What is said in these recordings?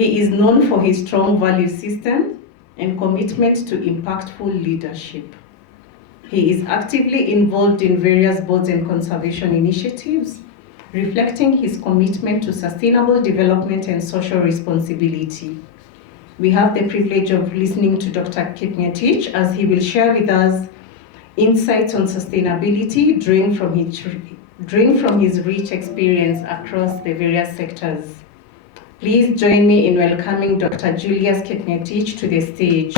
He is known for his strong value system and commitment to impactful leadership. He is actively involved in various boards and conservation initiatives, reflecting his commitment to sustainable development and social responsibility. We have the privilege of listening to Dr. Kipngetich as he will share with us insights on sustainability drawing from his rich experience across the various sectors. Please join me in welcoming Dr. Julius Kipngetich to the stage.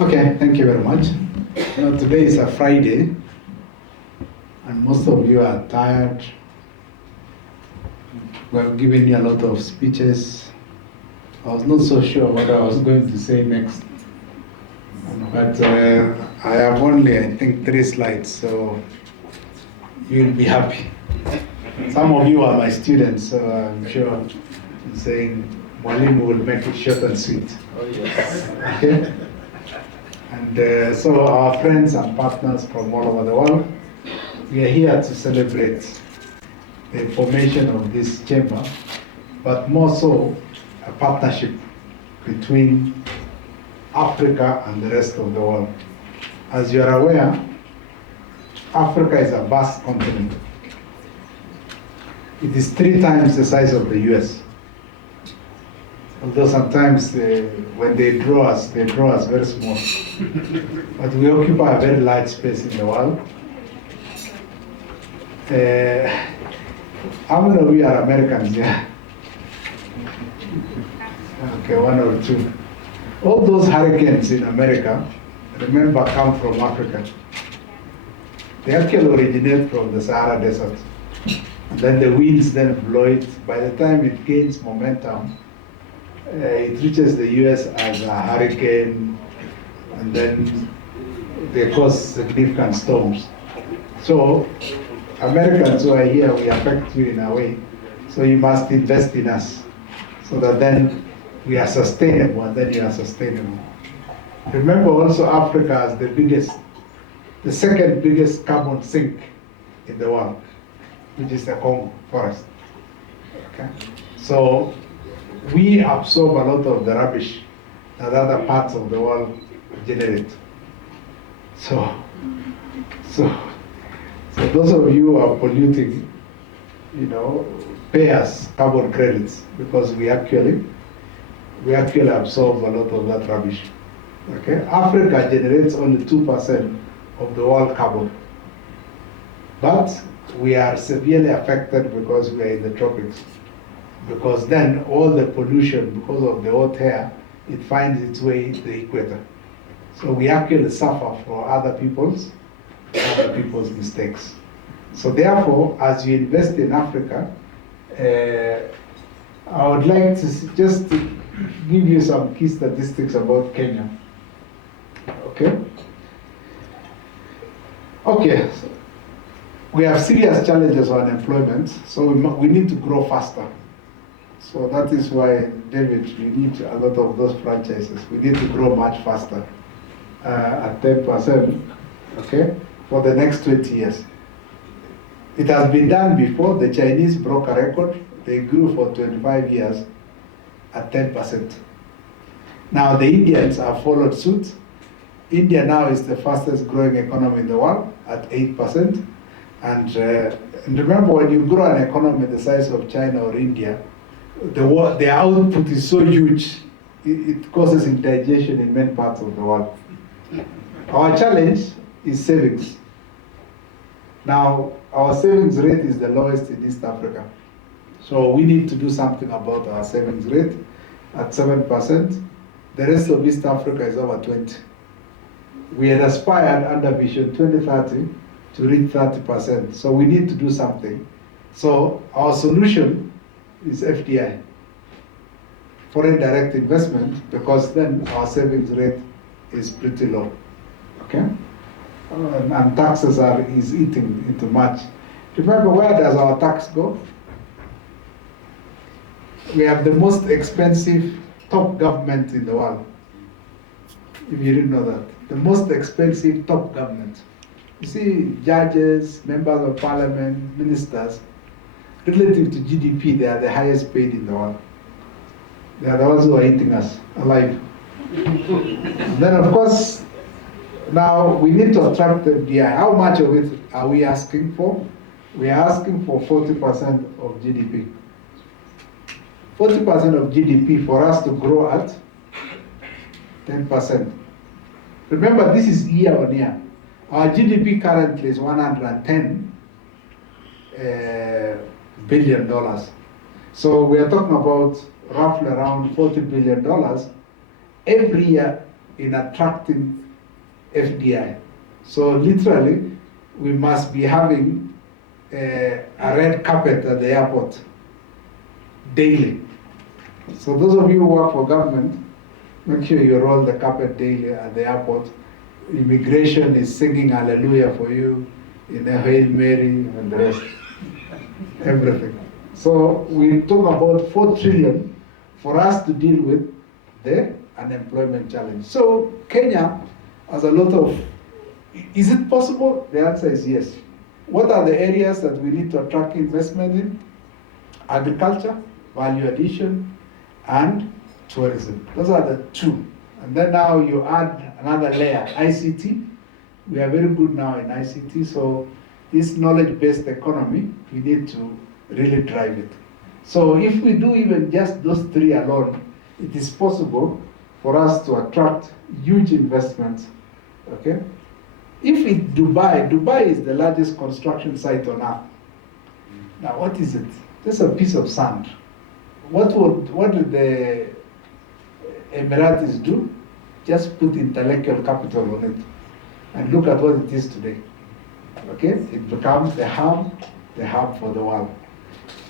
Okay, thank you very much. Today is a Friday, and most of you are tired. We're giving you a lot of speeches. I was not so sure what I was going to say next, but I have only, I think, 3 slides, so you'll be happy. Some of you are my students, so I'm sure I'm saying Mwalimu will make it short and sweet. Oh, yes. Okay? And so our friends and partners from all over the world, we are here to celebrate the formation of this chamber, but more so a partnership between Africa and the rest of the world. As you are aware, Africa is a vast continent. It is 3 times the size of the US. Although sometimes when they draw us very small. But we occupy a very large space in the world. How many of you are Americans here? Okay, 1 or 2. All those hurricanes in America, remember, come from Africa. They actually originate from the Sahara Desert. And then the winds then blow it. By the time it gains momentum, it reaches the US as a hurricane, and then they cause significant storms. So Americans who are here, we affect you in a way. So you must invest in us so that then we are sustainable, and then you are sustainable. Remember also Africa as the second biggest carbon sink in the world, which is the Congo forest. Okay? So we absorb a lot of the rubbish that other parts of the world generate. So those of you who are polluting, pay us carbon credits, because we actually absorb a lot of that rubbish. Okay? Africa generates only 2% of the world carbon. But we are severely affected because we are in the tropics. Because then all the pollution, because of the hot air, it finds its way to the equator. So we actually suffer for other people's mistakes. So therefore, as you invest in Africa, I would like to just give you some key statistics about Kenya. Okay? Okay, so we have serious challenges on employment, so we need to grow faster. So that is why, David, we need a lot of those franchises. We need to grow much faster at 10%, okay, for the next 20 years. It has been done before. The Chinese broke a record. They grew for 25 years at 10%. Now the Indians have followed suit. India now is the fastest growing economy in the world at 8%. And remember, when you grow an economy the size of China or India, their output is so huge, it causes indigestion in many parts of the world. Our challenge is savings. Now, our savings rate is the lowest in East Africa. So we need to do something about our savings rate at 7%. The rest of East Africa is over 20%. We had aspired under Vision 2030 to reach 30%. So we need to do something. So our solution is FDI, foreign direct investment, because then our savings rate is pretty low. Okay? And taxes is eating into much. Remember, where does our tax go? We have the most expensive top government in the world. If you didn't know that. The most expensive top government. You see, judges, members of parliament, ministers, relative to GDP, they are the highest paid in the world. They are the ones who are eating us alive. And then, of course, now we need to attract the FDI. How much of it are we asking for? We are asking for 40% of GDP. 40% of GDP for us to grow at 10%. Remember, this is year on year. Our GDP currently is $110 billion. So we are talking about roughly around $40 billion every year in attracting FDI. So literally, we must be having a red carpet at the airport daily. So those of you who work for government, make sure you roll the carpet daily at the airport. Immigration is singing hallelujah for you in a Hail Mary and the rest. Everything. So we talk about 4 trillion for us to deal with the unemployment challenge. So Kenya has a lot of, is it possible? The answer is yes. What are the areas that we need to attract investment in? Agriculture, value addition, and tourism. Those are the 2. And then now you add another layer, ICT. We are very good now in ICT, so this knowledge-based economy, we need to really drive it. So if we do even just those 3 alone, it is possible for us to attract huge investments, okay? If it's Dubai is the largest construction site on earth. Now what is it? Just a piece of sand. What did the Emiratis do? Just put intellectual capital on it. And look at what it is today. Okay? It becomes the hub for the world.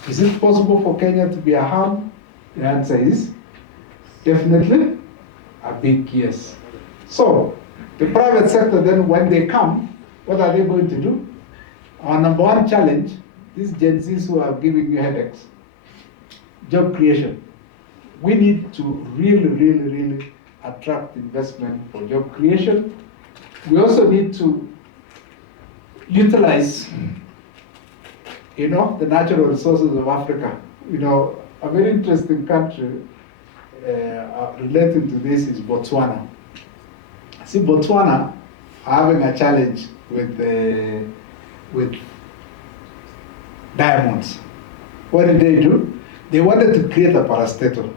Is it possible for Kenya to be a hub? The answer is definitely a big yes. So, the private sector then, when they come, what are they going to do? Our number 1 challenge, these Gen Zs who are giving you headaches, job creation. We need to really attract investment for job creation. We also need to utilize, the natural resources of Africa. A very interesting country relating to this is Botswana. See, Botswana are having a challenge with diamonds. What did they do? They wanted to create a parastatal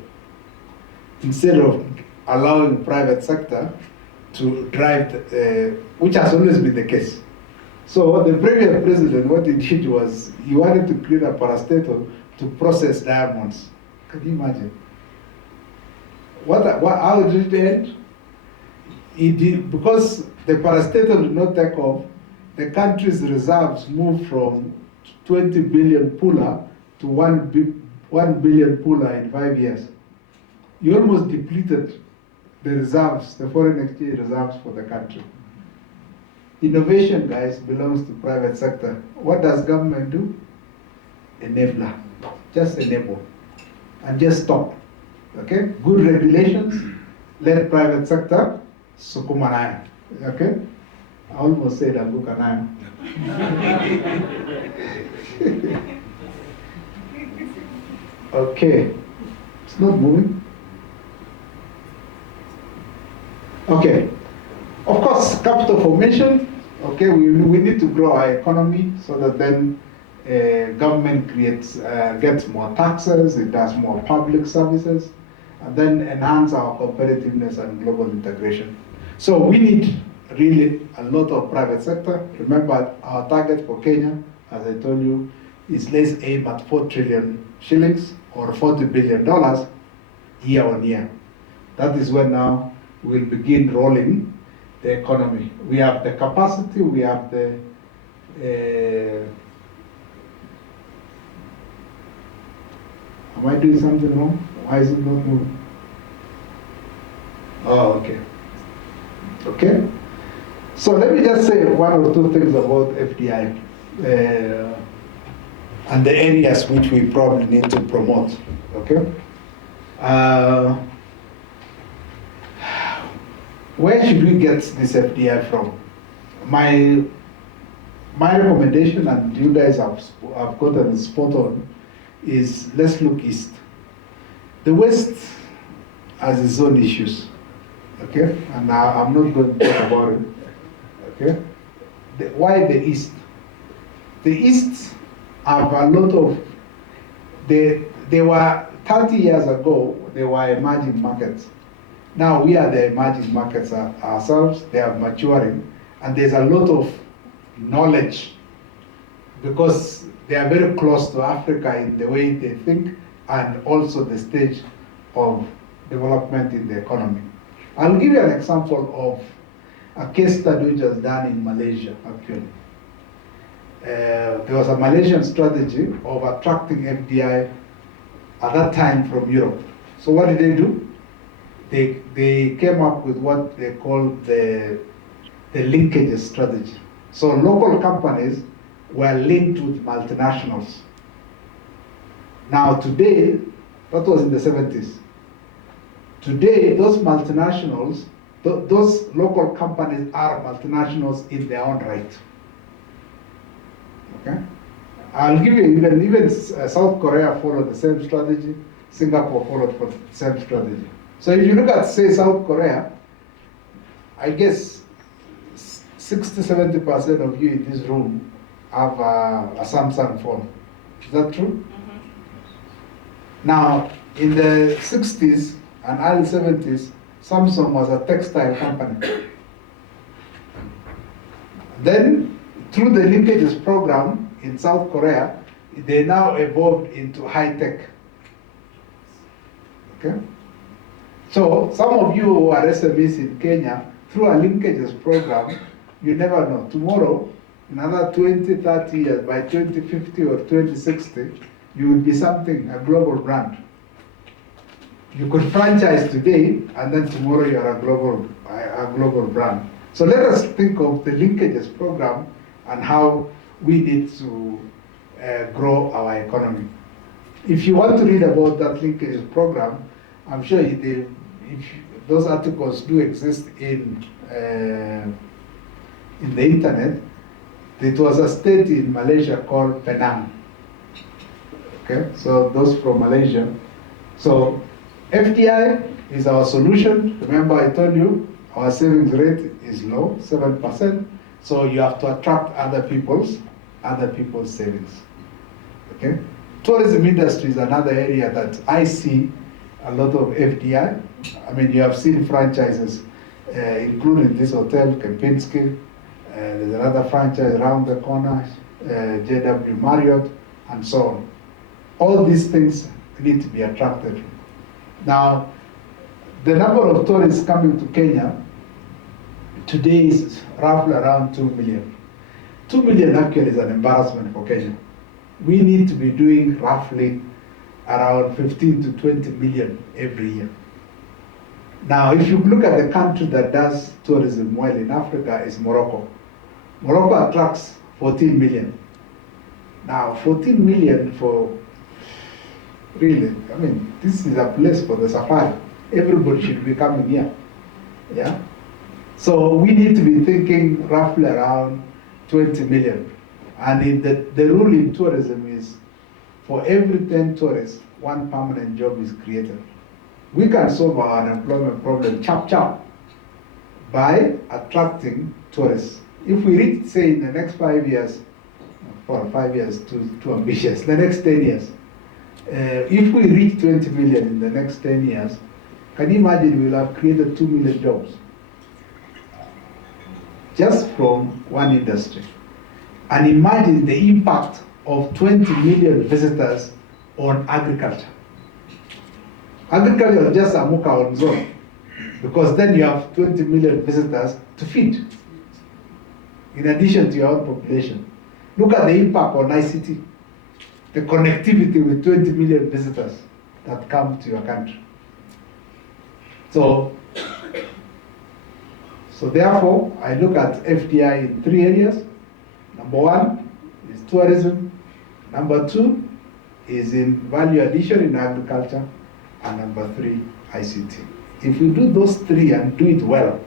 instead of allowing private sector to drive, which has always been the case. So the previous president, what he did was, he wanted to create a parastatal to process diamonds. Can you imagine? How did it end? He did, because the parastatal did not take off, the country's reserves moved from 20 billion pula to 1 billion pula in 5 years. You almost depleted the reserves, the foreign exchange reserves for the country. Innovation, guys, belongs to private sector. What does government do? Enabler. Just enable. And just stop. Okay? Good regulations, let private sector sukumanaya. Okay? I almost said agukanaya. Okay. It's not moving. Okay. Of course, capital formation. Okay, we need to grow our economy so that then government gets more taxes, it does more public services, and then enhance our competitiveness and global integration. So we need really a lot of private sector. Remember, our target for Kenya, as I told you, is let's aim at 4 trillion shillings or $40 billion year on year. That is when now we'll begin rolling the economy. We have the capacity, we have the am I doing something wrong? Why is it not moving? Oh, okay. Okay. So let me just say 1 or 2 things about FDI and the areas which we probably need to promote. Okay. where should we get this FDI from? My recommendation, and you guys have gotten spot on, is let's look east. The West has its own issues, okay? And I'm not going to talk about it, okay? Why the East? The East have a lot of, they were, 30 years ago, they were emerging markets. Now we are the emerging markets ourselves, they are maturing, and there's a lot of knowledge because they are very close to Africa in the way they think and also the stage of development in the economy. I'll give you an example of a case study which was done in Malaysia, actually. There was a Malaysian strategy of attracting FDI at that time from Europe. So what did they do? They came up with what they call the linkages strategy. So local companies were linked with multinationals. Now today, that was in the 70s. Today, those multinationals, those local companies are multinationals in their own right. Okay? I'll give you even South Korea followed the same strategy, Singapore followed the same strategy. So if you look at, say, South Korea, I guess 60–70% of you in this room have a Samsung phone. Is that true? Mm-hmm. Now, in the 60s and early 70s, Samsung was a textile company. Then, through the linkages program in South Korea, they now evolved into high tech. Okay? So, some of you who are SMEs in Kenya, through a linkages program, you never know. Tomorrow, another 20–30 years, by 2050 or 2060, you will be something, a global brand. You could franchise today, and then tomorrow you are a global brand. So let us think of the linkages program and how we need to grow our economy. If you want to read about that linkages program, I'm sure if those articles do exist in the internet. It was a state in Malaysia called Penang. Okay, so those from Malaysia. So FDI is our solution. Remember I told you our savings rate is low, 7%. So you have to attract other people's savings. Okay. Tourism industry is another area that I see a lot of FDI. I mean, you have seen franchises, including this hotel, Kipngetich. There's another franchise around the corner, JW Marriott, and so on. All these things need to be attracted. Now, the number of tourists coming to Kenya today is roughly around 2 million. 2 million actually is an embarrassment for Kenya. We need to be doing roughly around 15–20 million every year. Now, if you look at the country that does tourism well in Africa, is Morocco. Morocco attracts 14 million. Now, 14 million for, really, I mean, this is a place for the safari. Everybody should be coming here. Yeah? So we need to be thinking roughly around 20 million. And in the rule in tourism is for every 10 tourists, 1 permanent job is created. We can solve our unemployment problem chap by attracting tourists. If we reach, say, in the next 5 years, for 5 years too ambitious, the next 10 years, if we reach 20 million in the next 10 years, can you imagine we'll have created 2 million jobs? Just from one industry. And imagine the impact of 20 million visitors on agriculture. Agriculture is just a muka on zone, because then you have 20 million visitors to feed, in addition to your own population. Look at the impact on ICT, the connectivity with 20 million visitors that come to your country. So therefore, I look at FDI in 3 areas. Number 1 is tourism. Number 2 is in value addition in agriculture. And number 3, ICT. If we do those 3 and do it well,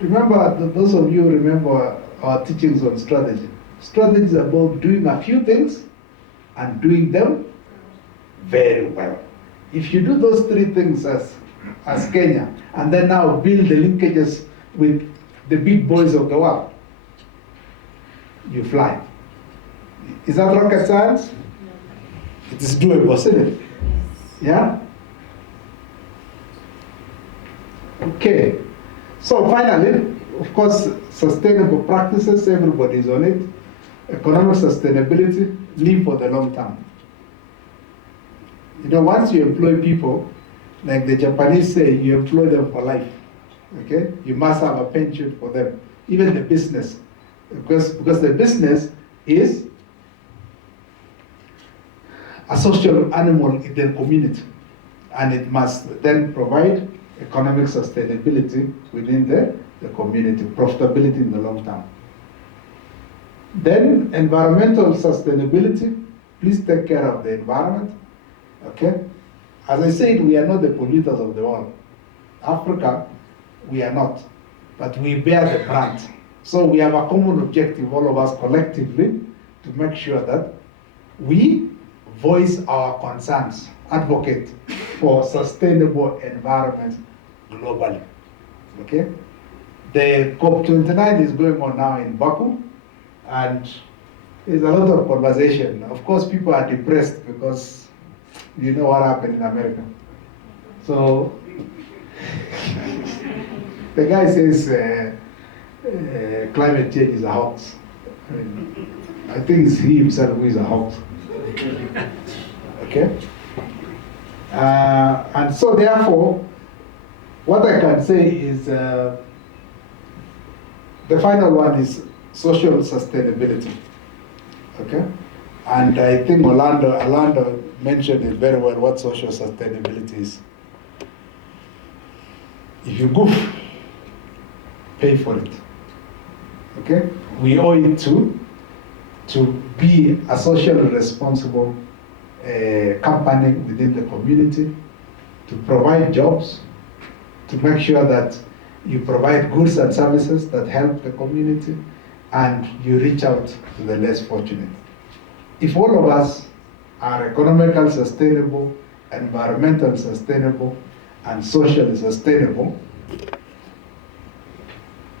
Remember, those of you remember our teachings on strategy. Strategy is about doing a few things and doing them very well. If you do those three things as Kenya, and then now build the linkages with the big boys of the world, you fly. Is that rocket science? It is doable, isn't it? Yeah? Okay. So finally, of course, sustainable practices, everybody is on it. Economic sustainability, live for the long term. You know, once you employ people, like the Japanese say, you employ them for life. Okay? You must have a pension for them. Even the business. Because the business is a social animal in their community. And it must then provide economic sustainability within the community, profitability in the long term. Then environmental sustainability, please take care of the environment, okay? As I said, we are not the polluters of the world. Africa, we are not, but we bear the brunt. So we have a common objective, all of us collectively, to make sure that we voice our concerns, advocate for sustainable environment globally, okay? The COP29 is going on now in Baku, and there's a lot of conversation. Of course, people are depressed because you know what happened in America. So the guy says climate change is a hoax. I think it's he himself who is a hoax. Okay? And so therefore, what I can say is the final one is social sustainability. Okay? And I think Orlando mentioned it very well, what social sustainability is. If you goof, pay for it. Okay? We owe it to be a socially responsible company within the community, to provide jobs, to make sure that you provide goods and services that help the community, and you reach out to the less fortunate. If all of us are economically sustainable, environmentally sustainable, and socially sustainable,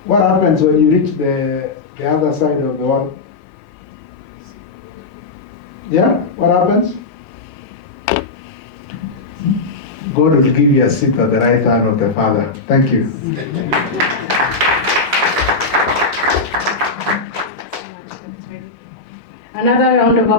what happens when you reach the other side of the world? Yeah, what happens? God will give you a seat at the right hand of the Father. Thank you. Another round of